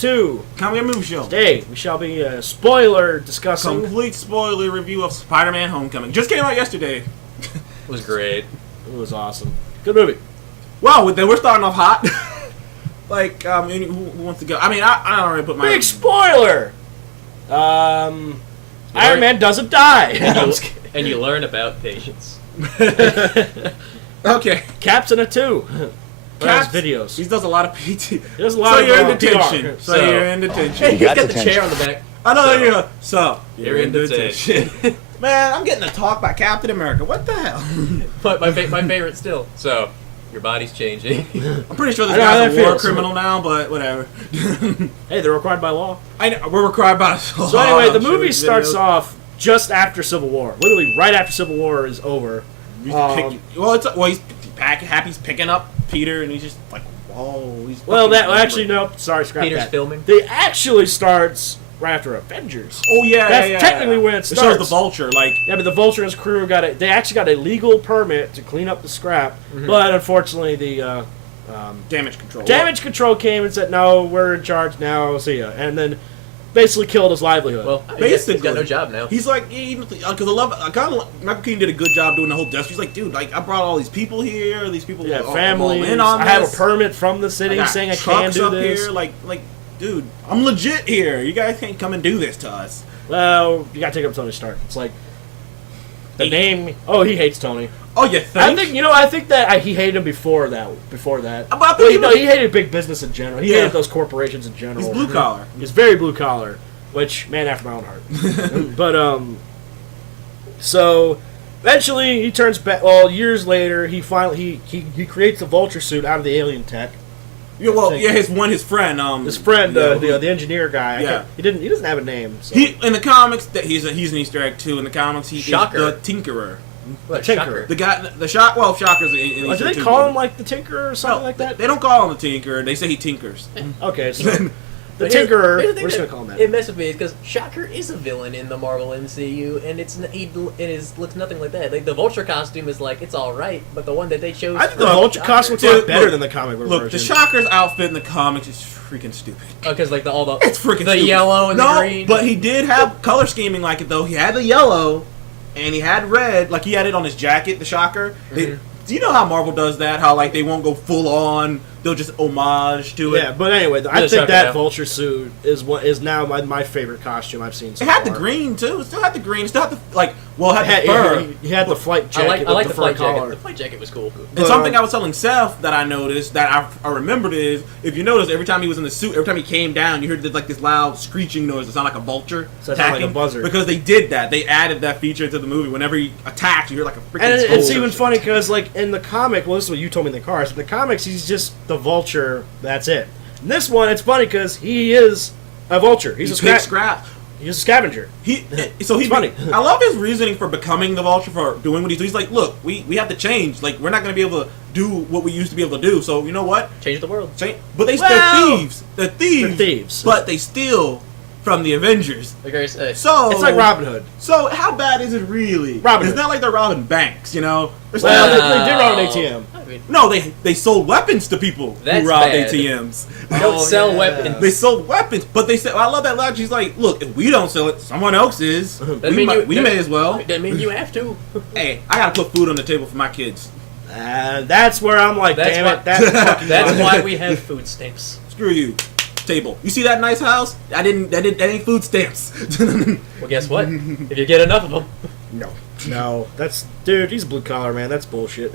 to Comic Movie Show. Today, we shall be spoiler discussing. Complete spoiler review of Spider-Man Homecoming. Just came out yesterday. It was great. It was awesome. Good movie. Wow, then we're starting off hot. Like, who wants to go? I mean, I already put my... Big spoiler! Iron Man doesn't die. And you learn about patience. Okay. Cap's in it too. Cap's videos. He does a lot of PT. He does a lot so of you're in PR. detention. So you're in detention. Hey, he's got the chair on the back. I know So- you go. So You're in detention. Man, I'm getting a talk by Captain America. What the hell? But my favorite still. So, your body's changing. I'm pretty sure this I know how guy's a that war feels. criminal now, but whatever. Hey, they're required by law. I know, we're required by. So anyway, the movie starts off just after Civil War. Literally right after Civil War is over. He's Happy's picking up Peter, and he's just like, whoa. He's No. Sorry, scrap Peter's that. filming. They actually starts right after Avengers. Oh yeah, That's technically when it starts. shows the Vulture, like. Yeah, but the Vulture and his crew they actually got a legal permit to clean up the scrap, but unfortunately the Damage control. damage control came and said, no, we're in charge now, see ya. And then basically killed his livelihood. Well, Basically, he's got no job now. He's like, because I kind of Michael Keaton did a good job doing the whole desk. He's like, dude, like I brought all these people here. These people, yeah, all families. in on I have a this. permit from the city saying I can trucks do up this. here. Like, dude, I'm legit here. You guys can't come and do this to us. Well, you gotta take up Tony Stark. It's like the name. Oh, he hates Tony. Oh, you think? I think that he hated him before that. But I think He hated big business in general. He hated those corporations in general. He's blue collar. He's very blue collar, which man after my own heart. But so eventually he turns back. Well, years later, he finally he creates the Vulture suit out of the alien tech. Yeah, well, his friend, the engineer guy. Yeah. He doesn't have a name. So. He in the comics he's an Easter egg too. In the comics, he Shocker. is the Tinkerer. What, Tinker. The guy, Shocker's an Easter Do they too, call but- him like the Tinker or something like that? They don't call him the Tinkerer. They say he tinkers. Okay, so the But Tinkerer. here's the thing We're just that gonna call him that. It messes with me because Shocker is a villain in the Marvel MCU, and looks nothing like that. Like the Vulture costume is like it's all right, but the one that they chose. I think for the Vulture Shocker- costume looks a lot better than the comic book Look, version. the Shocker's outfit in the comics is freaking stupid. Oh, because like all the It's freaking the stupid. yellow and the green. But he did have color scheming like it though. He had the yellow, and he had red. Like he had it on his jacket. The Shocker. Do you know how Marvel does that? How like they won't go full on. They'll just homage to it. Yeah, but anyway, I Just think Shocker that now. Vulture suit is now my favorite costume I've seen so It had the far. green too. It still had the green. It still had the it had the fur. He had the flight I jacket. like with the fur flight collar. jacket. The flight jacket was cool. And something I was telling Seth that I noticed that I remembered is if you notice every time he was in the suit, every time he came down, you heard this loud screeching noise. It sounded like a vulture So it sounded like a attacking. buzzard. Because they did that. They added that feature to the movie. Whenever he attacks, you hear like a freaking. And it's scold or even shit. funny because, like, in the comic, well, this is what you told me in the cars. In the comics, he's just the Vulture. That's it. In this one, it's funny because he is a Vulture. He's He a picks scrap. He's a scavenger. He's funny. I love his reasoning for becoming the Vulture, for doing what he's doing. He's like, look, we have to change. Like, we're not going to be able to do what we used to be able to do. So you know what? Change the world. But they're thieves. They're thieves. But they steal from the Avengers. Like I say. So It's like Robin Hood. So how bad is it really? Robin It's Hood. not like they're robbing banks, you know. They're Well, still- they did rob an ATM. I mean, no, they sold weapons to people That's who robbed bad. ATMs. we don't sell yeah. weapons. They sold weapons, but they said, I love that logic. He's like, look, if we don't sell it, someone else is. We may as well. That mean you have to. Hey, I gotta put food on the table for my kids. That's where I'm like, That's damn why- it. That's fucking That's funny. why we have food stamps. Screw you. Table. You see that nice house? That ain't food stamps. Well, guess what? If you get enough of them, No, that's dude. He's blue collar, man. That's bullshit.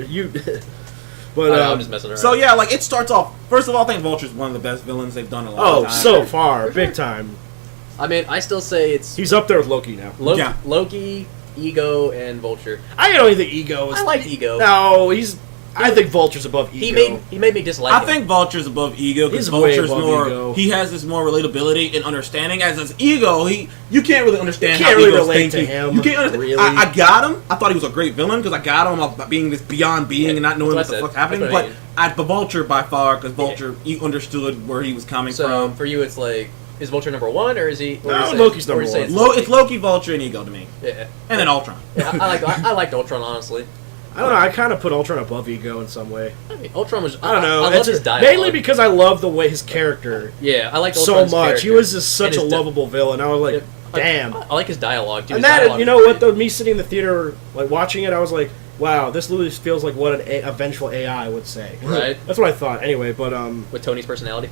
But I'm just messing around. So yeah, like it starts off. First of all, I think Vulture's one of the best villains they've done in a long time. so far, big time. I mean, I still say it's He's up there with Loki now. Yeah. Loki, Ego, and Vulture. I don't even think Ego is. I like Ego. No, I think Vulture's above Ego. He made me dislike I him. think Vulture's above Ego because He's way Vulture's above more. Ego. He has this more relatability and understanding. As his Ego, you can't really understand You can't how really Ego's relate to thinking. him, You can't understand. really. I got him. I thought he was a great villain because I got him about being this beyond being and not knowing what that's the what I fuck's said. happening. That's what I But the Vulture by far because Vulture he understood where he was coming So from. for you, it's like, is Vulture number one, or is he? Or No, is it- Loki's or number is it one. Loki? It's Loki, Vulture, and Ego to me, Yeah, and then Ultron. yeah, I liked Ultron honestly. I don't know. I kind of put Ultron above Ego in some way. I mean, Ultron was. I don't know. I love his dialogue. Mainly because I love the way his character. Yeah, I like so Ultron's much. character. He was just such And a his lovable villain. I was like, Yeah, damn. I like his dialogue too. And His that, dialogue you is know great. what? Though me sitting in the theater, like watching it, I was like, wow, this literally feels like what a vengeful AI would say. Right. That's what I thought. Anyway, but With Tony's personality.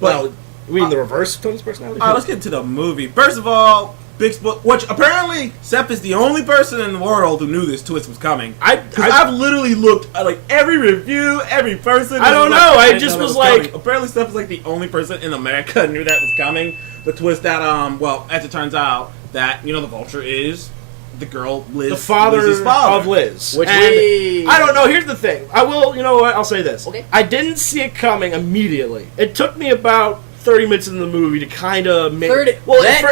well, we mean the reverse of Tony's personality. All right, let's get to the movie. First of all, big which apparently Seth is the only person in the world who knew this twist was coming. I've literally looked at like every review, every person. I don't was know. like, I just know that was like- coming. Apparently Seth was like the only person in America who knew that was coming. The twist that well, as it turns out, that the Vulture is the girl Liz, the father Liz's father. of Liz. Which and we- I don't know. Here's the thing. I will. You know what? I'll say this. Okay. I didn't see it coming immediately. It took me about 30 minutes into the movie to kind of make.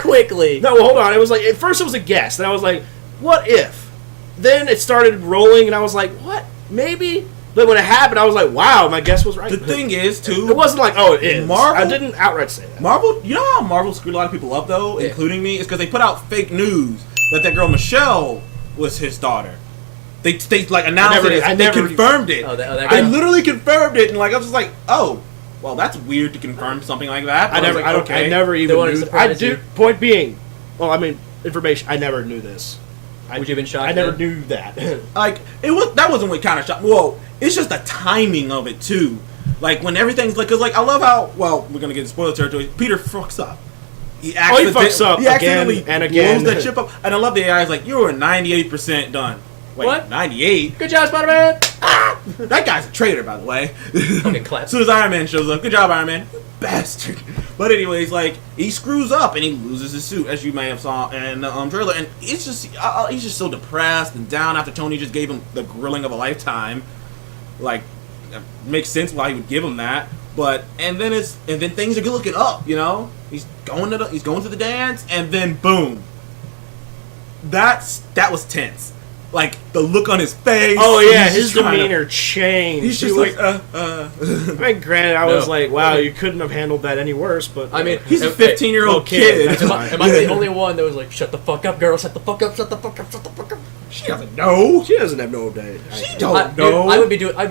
Quickly. No, hold on. It was like at first it was a guess, and I was like, "What if?" Then it started rolling, and I was like, "What? Maybe." But when it happened, I was like, "Wow, my guess was right." The thing is, too, it wasn't like, "Oh, it is." Marvel- I didn't outright say that. Marvel, you know how Marvel screwed a lot of people up though, Yeah. including me, is because they put out fake news that girl Michelle was his daughter. They like announced it and they confirmed it. Oh, that They girl. literally confirmed it, and like I was just like, oh, well, that's weird to confirm something like that. I But never, was like, I never They even wanted to knew. I surprise do. you. Point being, well, I mean, information. I never knew this. Would you have been shocked? I never then? knew that. Like that wasn't what kind of shocked. Well, it's just the timing of it too. Like when everything's like, cause like I love how we're gonna get into spoiler territory. Peter fucks up. He fucks up He again accidentally and again. blows that ship up, and I love the AI is like, you were 98% done. Wait, What? 98? Good job, Spider-Man. That guy's a traitor, by the way. Fucking clap. As soon as Iron Man shows up, good job, Iron Man. You bastard. But anyways, like he screws up and he loses his suit, as you may have saw in the trailer, and it's just he's just so depressed and down after Tony just gave him the grilling of a lifetime. Like, it makes sense why he would give him that. But and then things are looking up. He's going to the dance, and then boom. That was tense. Like the look on his face. Oh yeah, he's his just trying to- demeanor changed. He's He just was- like, I mean, granted, I was No. like, wow, you couldn't have handled that any worse. But I mean, He's a okay, 15-year-old okay, kid. that's Am I the only one that was like, shut the fuck up, girl, shut the fuck up, shut the fuck up, shut the fuck up? She doesn't know. she doesn't have no day. She I, don't dude, know. I would be like,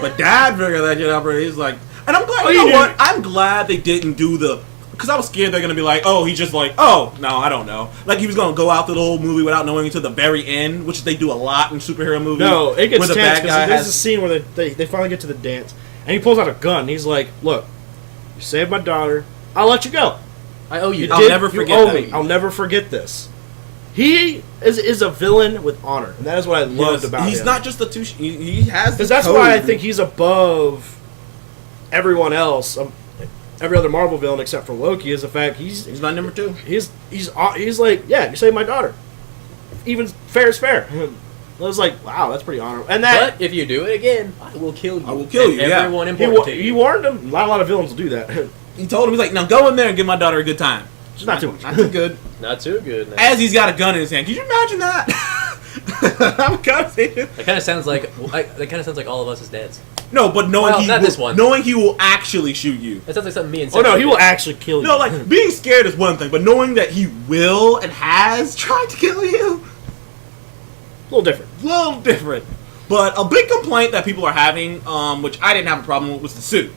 But Dad figured that shit out. Bro. He's like, and I'm glad. Oh, You you know what? did. I'm glad they didn't do the. Because I was scared they're gonna be like, oh, he's just like, oh, no, I don't know. Like he was gonna go out through the whole movie without knowing until the very end, which they do a lot in superhero movies. No, it gets where the tense bad guy because there's a has. scene where they finally get to the dance, and he pulls out a gun. And he's like, "Look, you saved my daughter. I'll let you go. I owe you. You I'll did. never You forget owe that. me. I'll never forget this." He is a villain with honor, and that is what I loved about him. He's not just a two. He has. Because that's why I think he's above everyone else, every other Marvel villain except for Loki. Is the fact he's not number two. he's like, yeah, you saved my daughter. Even fair is fair. I was like, wow, that's pretty honorable. And that But if you do it again, I will kill you. I will kill you, And yeah. everyone important to he you. warned him. Not a lot of villains will do that. He told him, he's like, now go in there and give my daughter a good time. Just not too much. Not too good. Not too good. Now. As he's got a gun in his hand. Can you imagine that? I'm conversating. That kind of sounds like all of us as dads. No, but knowing Well, he not will, this one. knowing he will actually shoot you. That sounds like something me and Oh no, Seth he would will do. actually kill you. No, like being scared is one thing, but knowing that he will and has tried to kill you, a little different. a little different. But a big complaint that people are having, which I didn't have a problem with, was the suit.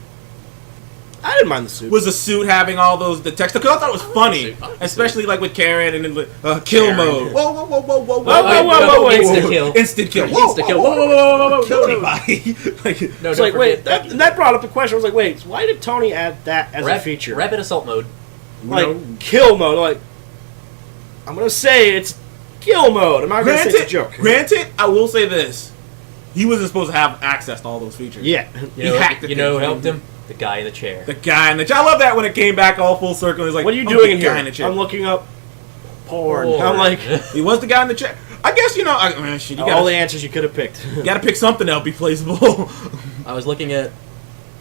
I didn't mind the suit. Was the suit having all the text? Because I thought it was funny, suit. I like the especially like with Karen and then kill Karen. mode. Whoa, whoa, whoa, whoa, whoa, Whoa, Instant kill. Instant kill. Instant kill. Whoa, whoa, whoa, whoa, whoa, Kill whoa, whoa. anybody. Like, No, It's don't like, wait, forget that brought up the question. I was like, wait, so why did Tony add that as a feature? Rapid assault mode. Like, No. kill mode. Like, I'm going to say it's kill mode. I'm not going to say it's a joke. Granted, I will say this. He wasn't supposed to have access to all those features. Yeah. You He know, hacked the you know who thing. helped him? The guy in the chair. The guy in the chair. I love that when it came back all full circle. He's like, What are you "I'm doing the in here? guy in the chair." I'm looking up porn. Porn. I'm like, He was the guy in the chair. I guess, you shit, you all the gotta, answers you could have picked. you gotta pick something that'll be placeable. I was looking at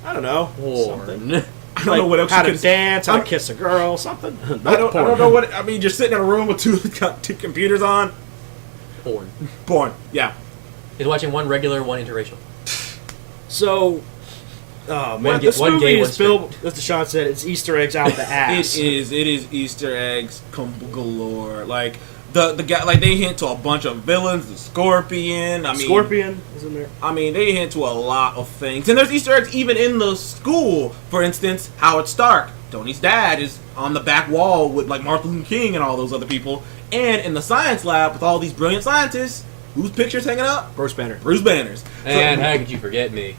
I don't know. porn. I don't know what else How you to could dance, how to I'm- kiss a girl, something. I don't know what. I mean, you're sitting in a room with two computers on. Porn. Porn. Yeah. He's watching one regular, one interracial. So, Oh Well, man, get this one movie gay, is one built. As Deshaun said, it's Easter eggs out the ass. It is Easter eggs galore. Like the guy, like they hint to a bunch of villains. The Scorpion. I mean, Scorpion is in there. I mean, they hint to a lot of things, and there's Easter eggs even in the school. For instance, Howard Stark, Tony's dad, is on the back wall with like Martin Luther King and all those other people, and in the science lab with all these brilliant scientists. Whose picture's hanging up? Bruce Banner. Bruce Banner's. And how could you forget me?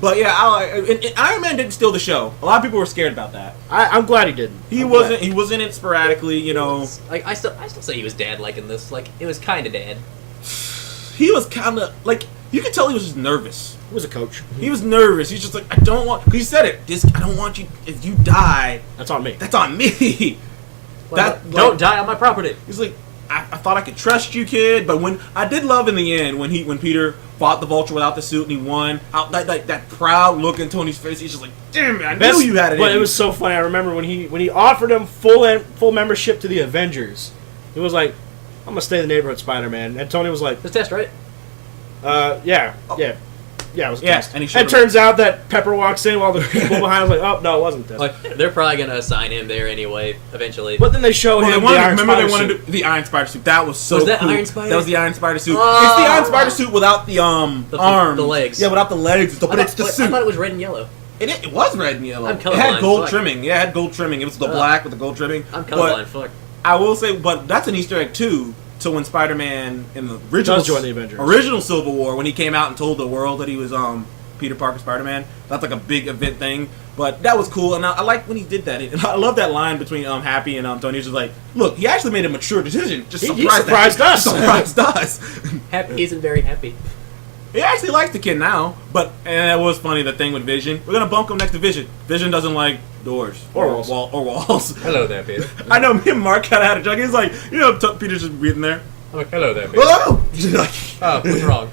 But yeah, and Iron Man didn't steal the show. A lot of people were scared about that. I'm glad he didn't. He I'm wasn't. glad. He was in it sporadically. You know, Like I still say he was dad like in this. Like it was kind of dad. he was kind of like you could tell he was just nervous. He was a coach. He was nervous. He's just like, I don't want. Cause he said it. I don't want you. If you die, That's on me. that's on me. Don't die on my property. He's like, I thought I could trust you, kid. But when I did love in the end when Peter fought the Vulture without the suit and he won, how that proud look in Tony's face. He's just like, damn it, I knew you had it. But in it you." was so funny. I remember when he offered him full membership to the Avengers. He was like, "I'm gonna stay in the neighborhood, Spider-Man." And Tony was like, It's a test, right? "Yeah, yeah." Yeah, it was a Yeah, test. and he And showed it turns out that Pepper walks in while the people behind was like, "Oh no, it wasn't this." Like they're probably gonna assign him there anyway, eventually. But then they show Well, him they wanted, the Iron remember Spider they wanted suit. the Iron Spider suit. That was so Was that cool. Iron Spider? That was the Iron Spider suit. Oh. It's the Iron Spider suit without the arms, the legs. Yeah, without the legs and stuff. I But it's thought, the I suit. thought it was red and yellow. It was red and yellow. I'm It colorblind, had gold fuck. trimming. Yeah, it had gold trimming. It was the Ugh. black with the gold trimming. I'm But colorblind. Fuck. I will say, but that's an Easter egg too. To when Spider-Man in the original Does join the Avengers. original Civil War, when he came out and told the world that he was Peter Parker Spider-Man, that's like a big event thing. But that was cool, and I like when he did that. And I love that line between Happy and Tony. He's just like, "Look, he actually made a mature decision. Just He surprised surprised us. Surprised us." Happy isn't very happy. He actually likes the kid now, but and it was funny the thing with Vision. We're gonna bunk him next to Vision. Vision doesn't like doors Or walls. or walls. Hello there, Peter. I know me and Mark kind of had a joke. He's like, Peter's just reading there. I'm like, hello there, Peter. Hello. He's like, Oh, what's wrong?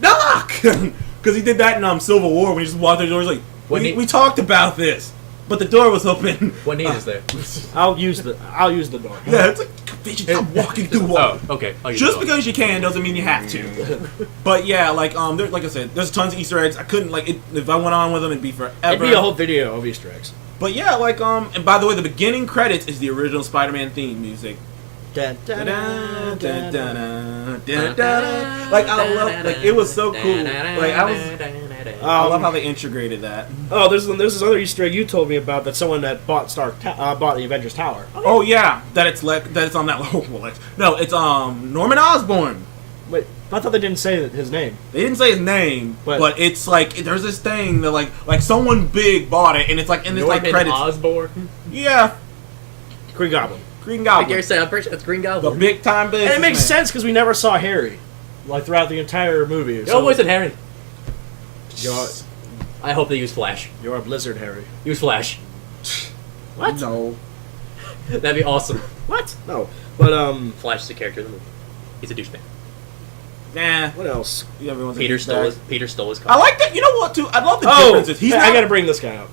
knock, because he did that in Civil War when he just walked through the door. He's like, When he- we talked about this, but the door was open. What need is there? I'll use the door. Yeah, it's like Vision, stop walking through walls. Oh, okay. I'll use Just the door. because you can doesn't mean you have to. But yeah, like like I said, there's tons of Easter eggs. I couldn't if I went on with them, it'd be forever. It'd be a whole video of Easter eggs. But yeah, like and by the way, the beginning credits is the original Spider-Man theme music. Dun, dun, dun, dun, dun. Like I love, like it was so cool. Like I love how they integrated that. Oh, there's this other Easter egg you told me about that someone that bought bought the Avengers Tower. Oh yeah, that it's on that low. No, it's Norman Osborn. Wait, I thought they didn't say his name. They didn't say his name, but it's like there's this thing that like someone big bought it, and it's like in this like Norman credits. Osborn. Yeah, Green Goblin. Green I Goblin, dare say I'm pretty sure that's Green the Goblin. big time business. And it makes sense because we never saw Harry, like throughout the entire movie. Oh, was it Harry? You're, I hope they use Flash. you're a Blizzard Harry. Use Flash. What? No. That'd be awesome. What? No. But Flash is a character in the movie. He's a douchebag. Nah. what else? Everyone's a Peter douchebag. stole his I car. like that. You know what? Too. I love the Oh, differences. He's I not, gotta bring this guy up.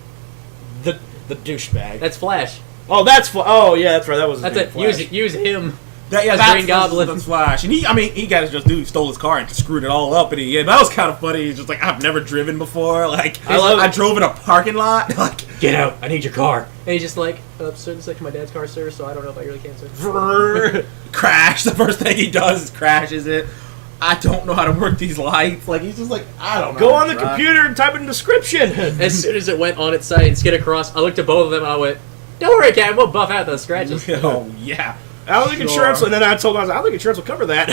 The douchebag. That's Flash. Oh, oh yeah, that's right. That was his That's name, it. Flash. Use him. Yeah, As that's Green Goblin. That's Flash, and he got to just he stole his car and screwed it all up, and that was kind of funny. He's just like, I've never driven before. Like I drove in a parking lot. Like Get out. I need your car. And he's just like, sir, this is actually my dad's car, sir, so I don't know if I really can, sir. crash. The first thing he does is crashes it. I don't know how to work these lights. Like he's just like, I don't know. Go how on to the drive. computer and type in description. As soon as it went on its side and skid across, I looked at both of them and I went, don't worry, Captain, we'll buff out those scratches. Oh yeah. I don't think insurance. And then I told him, I don't think insurance will cover that.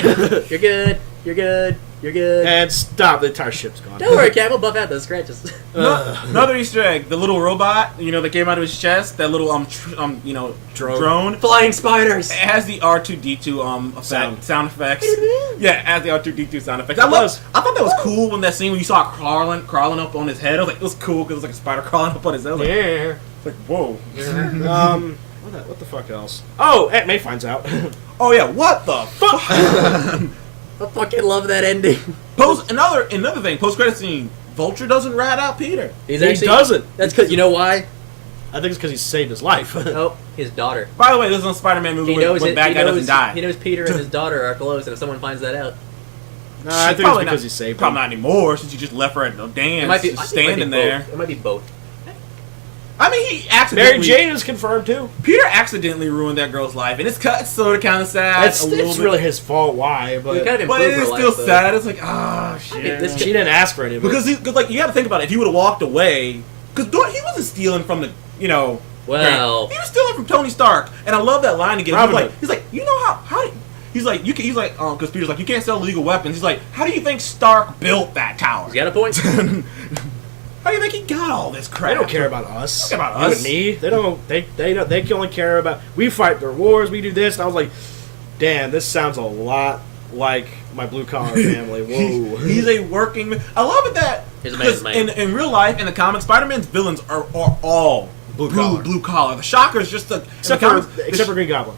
You're good. You're good. You're good. And stop. The entire ship's gone. Don't worry, Captain, we'll buff out those scratches. Another Easter egg: the little robot, that came out of his chest. That little drone. Flying spiders. It has the R2D2 sound effects. Yeah, it has the R2D2 sound effects. I thought that was cool when that scene when you saw it crawling up on his head. I was like, it was cool because it was like a spider crawling up on his head. I was like, Yeah. it's like whoa. What the fuck else? Oh, Aunt May finds out. Oh yeah, what the fuck? I fucking love that ending. Another thing. Post credit scene. Vulture doesn't rat out Peter. He doesn't. That's because, you know why? I think it's because he saved his life. Oh, his daughter. By the way, this is a Spider-Man movie when bad guy doesn't die. He knows Peter and his daughter are close, and if someone finds that out, Nah, I think it's because he saved Probably him. not anymore, since you just left her at no dance, It might be just I think standing there. It might be both. I mean, he accidentally. Mary Jane is confirmed too. Peter accidentally ruined that girl's life, and it's sort of kind of sad. It's a little bit. really his fault. Why? We But kind of But it improved is her still life, though. sad. It's like, ah, shit. this she didn't ask for any of it. Because like, you got to think about it. If he would have walked away, because he wasn't stealing from the, Well, he was stealing from Tony Stark, and I love that line again. Robin Hood. He's like, you know how do he's like, because Peter's like, you can't sell illegal weapons. He's like, how do you think Stark built that tower? he's got a point. How do you think he got all this crap? They don't care about us. They don't care about You us. and me. They don't. They can only care about. We fight their wars. We do this. And I was like, damn, this sounds a lot like my blue collar family. Whoa. He's a working man. I love it that He's a man's man. in real life, in the comics, Spider-Man's villains are all blue collar. The Shocker's just except for Green Goblin.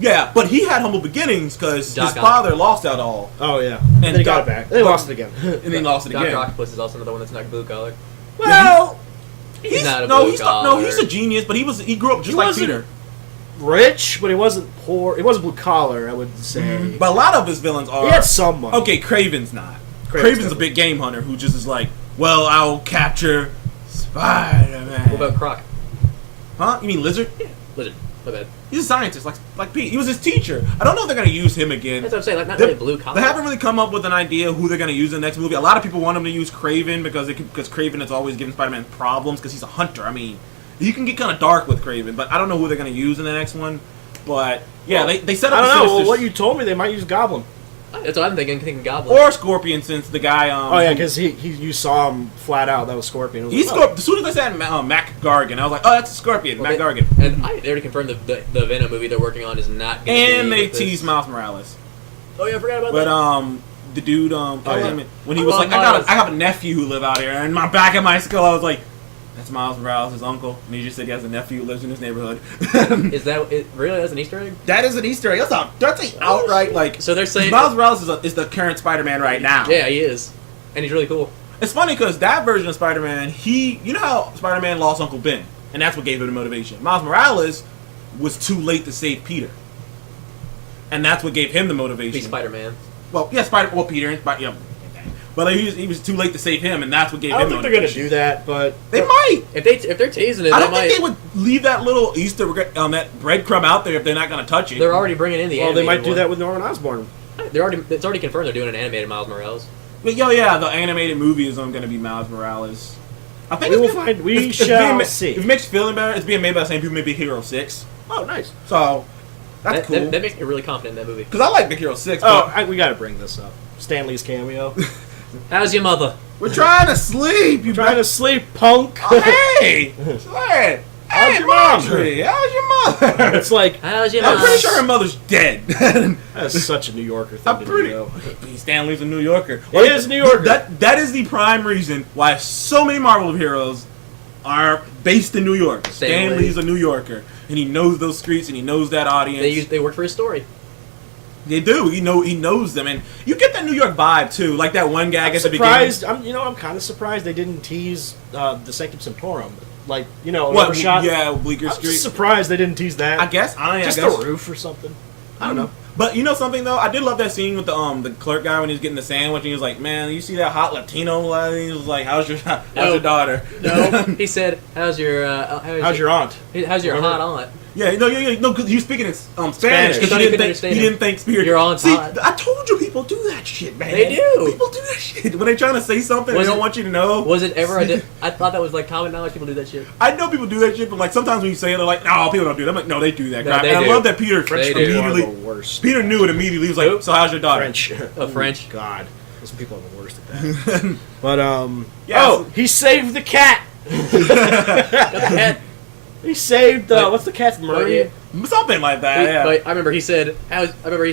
yeah, but he had humble beginnings because his Doc Ock. father lost that all, Oh yeah. And And they got Doc- it back. They lost it again. and then lost it Doctor again. Octopus is also another one that's not blue collar. Well, He's not a blue he's collar. he's a genius, but he grew up just He like wasn't- Peter. Rich, but he wasn't poor. He wasn't blue collar. I would say. But a lot of his villains are He had some money. okay. Craven's not. Kraven's Craven's a definitely- big game hunter who just is like, well, I'll capture Spider-Man. What about Croc? Huh? You mean Lizard? Yeah. Lizard. My bad. He's a scientist, like Pete. He was his teacher. I don't know if they're gonna use him again. That's what I'm saying. Like not They, really blue collar. they haven't really come up with an idea who they're gonna use in the next movie. A lot of people want them to use Kraven because Kraven is always giving Spider-Man problems because he's a hunter. I mean, you can get kind of dark with Kraven, but I don't know who they're gonna use in the next one. But yeah, they set up. I don't the know. Well, Sinister- what you told me, they might use Goblin. That's what I'm thinking Goblin. or Scorpion, since the guy. Oh yeah, because you saw him flat out. That was Scorpion. I was He's like, Scorpion. As soon as I said Mac Gargan, I was like, oh, that's a Scorpion, Well, Mac they- Gargan. And they already confirmed the Venom movie they're working on is not. Gonna And be they with this. teased Miles Morales. Oh yeah, I forgot about But that. the dude yeah. when he I was love like, Miles. I have a nephew who live out here, and my back of my skull, I was like, that's Miles Morales, his uncle, and he just said he has a nephew who lives in his neighborhood. Is that really as an Easter egg? That is an Easter egg. That's an outright like. So they're saying Miles Morales is the current Spider-Man right now. Yeah, he is, and he's really cool. It's funny because that version of Spider-Man, you know how Spider-Man lost Uncle Ben, and that's what gave him the motivation. Miles Morales was too late to save Peter, and that's what gave him the motivation. He's Spider-Man. Well, yeah, Peter and but he was too late to save him, and that's what gave I him don't think motivation. they're gonna do that, but They might. If they're teasing it, I they don't might. think they would leave that little Easter that breadcrumb out there if they're not going to touch it. They're already bringing in the. well, they might animated do one. that with Norman Osborn. It's already confirmed they're doing an animated Miles Morales. But yeah, the animated movie is going to be Miles Morales. I think We will it's gonna- find. We it's shall being, see. If it makes you feeling better, it's being made by the same people who made Big Hero 6. Oh, nice. So that's cool. That makes me really confident in that movie. Because I like Big Hero 6. Oh, But we got to bring this up. Stanley's cameo. How's your mother? we're trying to sleep. You Trying to sleep, punk. Oh, hey, hey, How's your mom? Marjorie, how's your mother? It's like How's your I'm mom? pretty sure her mother's dead. that's such a New Yorker thing I'm to pretty. do. though. Stanley's a New Yorker. He is a New Yorker. That is the prime reason why so many Marvel heroes are based in New York. Stanley. Stanley's a New Yorker, and he knows those streets, and he knows that audience. They work for his story. They do. He knows them, and you get that New York vibe too. Like that one gag I'm at the beginning. surprised. I'm kind of surprised they didn't tease the Sanctum Sanctorum. Like, What? overshot. Yeah, Bleecker I'm Street. just surprised they didn't tease that. I guess. Just guess. the roof or something. I don't know. But you know something though, I did love that scene with the clerk guy when he was getting the sandwich, and he was like, "Man, you see that hot Latino lady?" He was like, "How's your daughter?" No, he said, "How's your How's your aunt? how's your Remember? hot aunt?" Yeah, no, because he was speaking in Spanish. Spanish. Because Thought he he didn't couldn't think understand he him. didn't think spirit. Your aunt's See, hot. I told you people do that shit, man. They do. People do that shit when they're trying to say something. Was They don't it- want you to know. Was it ever? I thought that was like common knowledge. People do that shit. I know people do that shit, but like sometimes when you say it, they're like, "No, people don't do that." I'm like, "No, they do that." No, crap. they And I do. love that Peter They do. Are immediately. the worst. Peter knew it immediately. He was like, Who? "So how's your daughter?" French. French. God, those people are the worst at that. But Yeah, oh, he saved the cat. Got the cat. He saved But- what's the cat's Murray? Something like that. Yeah. But I remember he said, he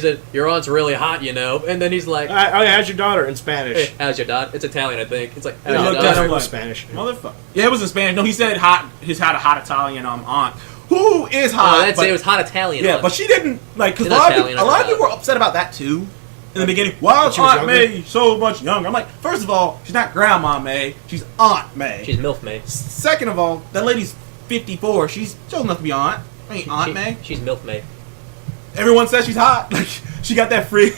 said, your aunt's really hot, you know. And then he's like, How's your daughter in Spanish? hey, how's your daughter? It's Italian, I think. It's like, how's Yeah, your look, daughter? that's It like- was Spanish. Motherfucker. Yeah, it was in Spanish. No, he said hot. He's had a hot Italian aunt who is Oh, hot. that's but- it. It was hot Italian. Yeah, aunt. but she didn't like because She's a lot of Italian, people, a lot of I'm people were upset about that too. In the beginning, why is she was Aunt younger? May so much younger? I'm like, first of all, she's not Grandma May, she's Aunt May. She's MILF May. Second of all, that lady's 54. She's old enough to be Aunt. I mean, Aunt May. She's MILF May. everyone says she's hot. Like she got that free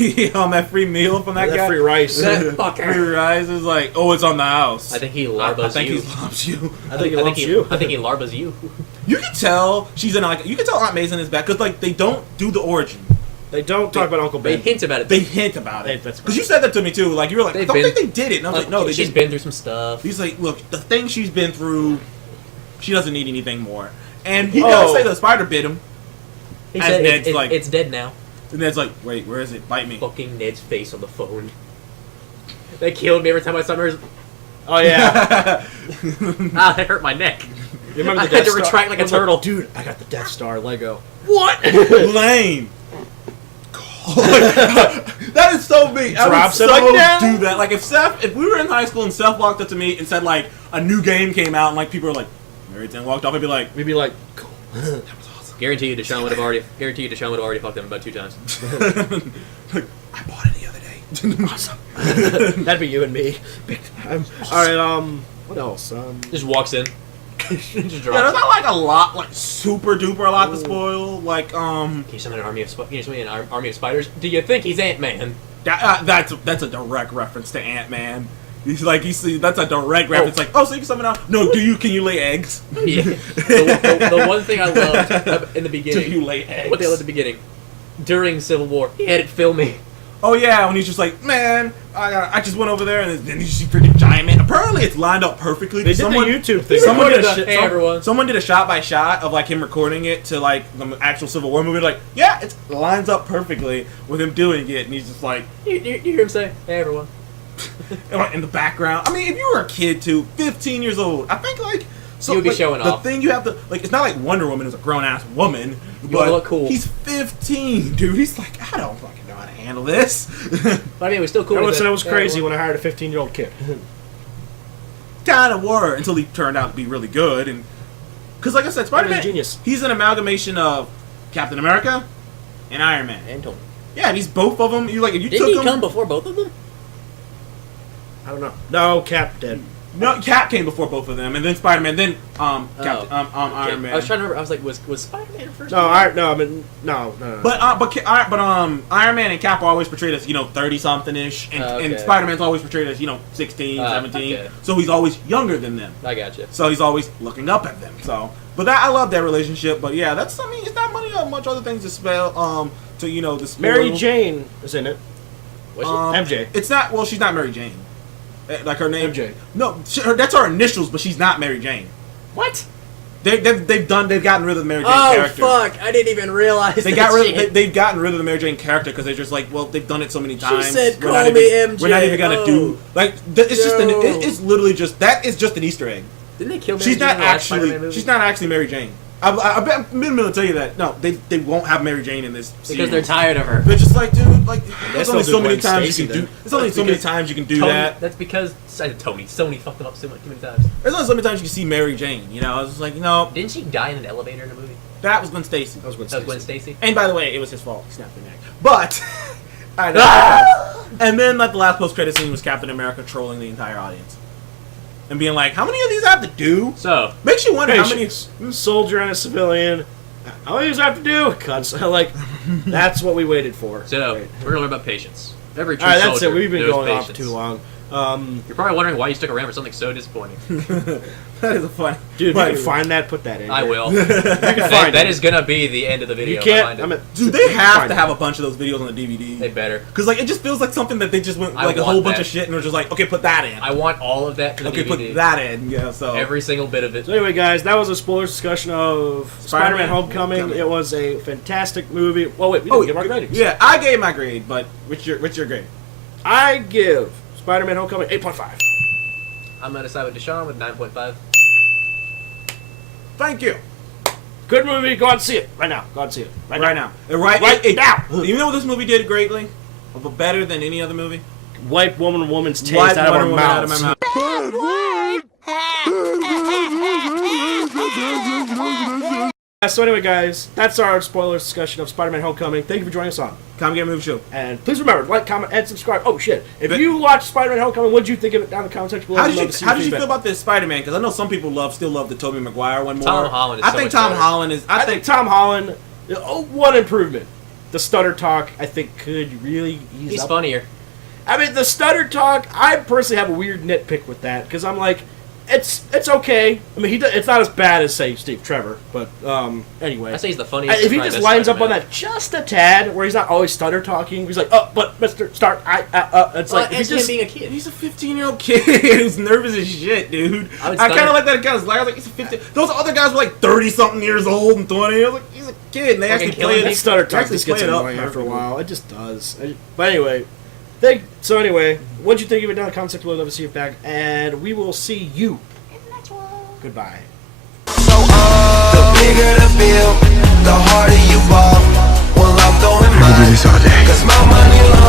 meal from that guy. free rice. That fucker. Free rice is like, oh, it's on the house. I think he larbas I think you. he loves you. I think he loves you. I think he larbas you. You can tell she's in like. You can tell Aunt May's in his back because like they don't do the origin. They don't talk about Uncle They Ben. hint about it. They hint about it. That's Because you said that to me too. Like you were like, I They've don't been- think they did it. And I was like, no, they she's didn't. been through some stuff. He's like, look, the thing she's been through, she doesn't need anything more. And he does say the spider bit him. He As said Ned's like- it's dead now. And Ned's like, wait, where is it? Bite me. Fucking Ned's face on the phone. They killed me every time I saw him. Oh yeah. Ah, that hurt my neck. You remember I the had Death to Star? retract like a turtle. Dude, I got the Death Star Lego. What? Lame. That is so me. I would Drops it so like that? do that. Like if we were in high school and Seth walked up to me and said like a new game came out and like people were like, Mary 10 walked off, I'd be like, We'd be like, cool. that was awesome. Guarantee you, Deshaun would have already fucked him about 2 times. Like, I bought it the other day. Awesome. That'd be you and me. Big time. Alright, what else? Just walks in. Just Yeah, there's drops. not like a lot, like super duper a lot to spoil. Like, Can you summon an army of spiders? Do you think he's Ant-Man? that's a direct reference to Ant-Man. He's like, that's a direct reference. Like, oh, so you can summon out? No, can you lay eggs? Yeah. The one thing I loved in the Do beginning, you lay eggs? what they loved at the beginning, during Civil War, he had it filming. Oh yeah, when he's just like, man, I just went over there and then you see freaking giant man. Apparently, it's lined up perfectly. They did the YouTube thing. Someone did Hey, everyone. someone did a shot by shot of like him recording it to like the actual Civil War movie. Like, yeah, it lines up perfectly with him doing it, and he's just like You hear him say, "Hey, everyone." in the background. I mean, if you were a kid too, 15 years old, I think like. So, You would be like, showing the off. thing you have to like, it's not like Wonder Woman is a grown ass woman. You wanna but look cool. He's 15, dude. He's like, I don't fucking know how to handle this. But I mean, it was still cool. I He would said, say it was "Hey, crazy everyone." when I hired a 15-year-old kid. Kind of were until he turned out to be really good, and because like I said, Spider-Man, genius. he's an amalgamation of Captain America and Iron Man. And Tony. Yeah, and he's both of them. You like if you Didn't took he him. come before both of them? I don't know. No, Cap dead. No, Cap came before both of them, and then Spider-Man, then Captain, Okay. Iron Man. I was trying to remember. I was like, was Spider-Man first? No, I mean, no. But Iron Man and Cap are always portrayed as 30-something-ish, and Okay. Spider-Man's always portrayed as 16, 17. Okay. So he's always younger than them. I got you. So he's always looking up at them. So, but I love that relationship. But yeah, it's not much other things to spell. To spoil. Mary Jane is in it. Was she? MJ. It's not. Well, she's not Mary Jane. Like her name. MJ. No, that's her initials, but she's not Mary Jane. What? They've gotten rid of the Mary Jane Oh character. fuck! I didn't even realize. They've gotten rid of the Mary Jane character because they're just like, well, they've done it so many times. said, we're "Call not me even, MJ." We're not even gonna do like it's just No. it's literally just that is just an Easter egg. Didn't they kill Mary She's Jane not in the last Spider-Man actually movie? she's not actually Mary Jane. I've been to tell you that. No, they won't have Mary Jane in this Because they're series. tired of her. They're just like, dude, like there's still only do so many Gwen times Stacy you can do. then. There's only That's so many because times you can do Tony, that. That's because Sony fucked them up too many times. There's only so many times you can see Mary Jane. I was just like, Didn't she die in an elevator in a movie? that was Gwen Stacy. That was Gwen That was Stacy. Gwen Stacy. And by the way, it was his fault. He snapped the neck. But I know. And then like the last post-credit scene was Captain America trolling the entire audience and being like, "How many of these I have to do?" So Makes you wonder how many. Patience. Soldier and a civilian. How many does that have to do? Cuts. Like, that's what we waited for. we're gonna learn about patience. Every true All right, that's soldier it. We've been knows going off patience. too long. You're probably wondering why you stuck around for something so disappointing. That is a funny. Dude, if But- you can find that, put that in. I here. will. You can That find it. is gonna be the end of the video. You if I can't. find it. I mean, Dude, they have find to it. have a bunch of those videos on the DVD. They better. Because like it just feels like something that they just went I like a want whole bunch that. of shit and were just like, okay, put that in. I want all of that for the Okay, DVD. put that in. Yeah. So Every single bit of it. So anyway, guys, that was a spoilers discussion of Spider-Man Homecoming. Homecoming. It was a fantastic movie. Well, wait, we didn't give our ratings. Yeah, I gave my grade, but what's your grade? I give Spider-Man Homecoming 8.5. I'm gonna side with Deshaun with 9.5. Thank you. Good movie. Go out and see it right now. Go out and see it Right now. Right now. You know what this movie did greatly? But better than any other movie? Wipe woman's taste Wipe out of our Wonder Woman out of mouths. my mouth. So anyway, guys, that's our spoilers discussion of Spider-Man Homecoming. Thank you for joining us on. Come get a movie show. And please remember, like, comment, and subscribe. Oh, shit. If you watched Spider-Man Homecoming, what did you think of it down in the comment section below? How We'd love did to see you your feedback. feel about this Spider-Man? Because I know some people still love the Tobey Maguire one more. Tom Holland is I so think much Tom better. Holland is. I think Tom Holland, one improvement. the stutter talk, I think, could really ease He's up. funnier. I mean, the stutter talk, I personally have a weird nitpick with that, because I'm like, it's okay. I mean, it's not as bad as, say, Steve Trevor, but anyway. I say he's the funniest. If he probably just best lines up on Spider-Man. that just a tad, where he's not always stutter talking, he's like, oh, but Mr. Stark, it's Well, like, if he it's him just... being a kid. He's a 15-year-old kid who's nervous as shit, dude. I would I kind stutter. of like that guy. I was like, he's a 15. Those other guys were like 30-something years old and 20. I was like, he's a kid. And they Fucking actually killing play me. That stutter they talk actually just gets play it up annoying after a perfectly. while. It just does. But anyway, what'd you think of it down in the comment section below? Love to see you back, and we will see you in the next one. Goodbye. So the bigger the bill, the harder you ball. Well, I'm throwing mine. 'Cause my money long.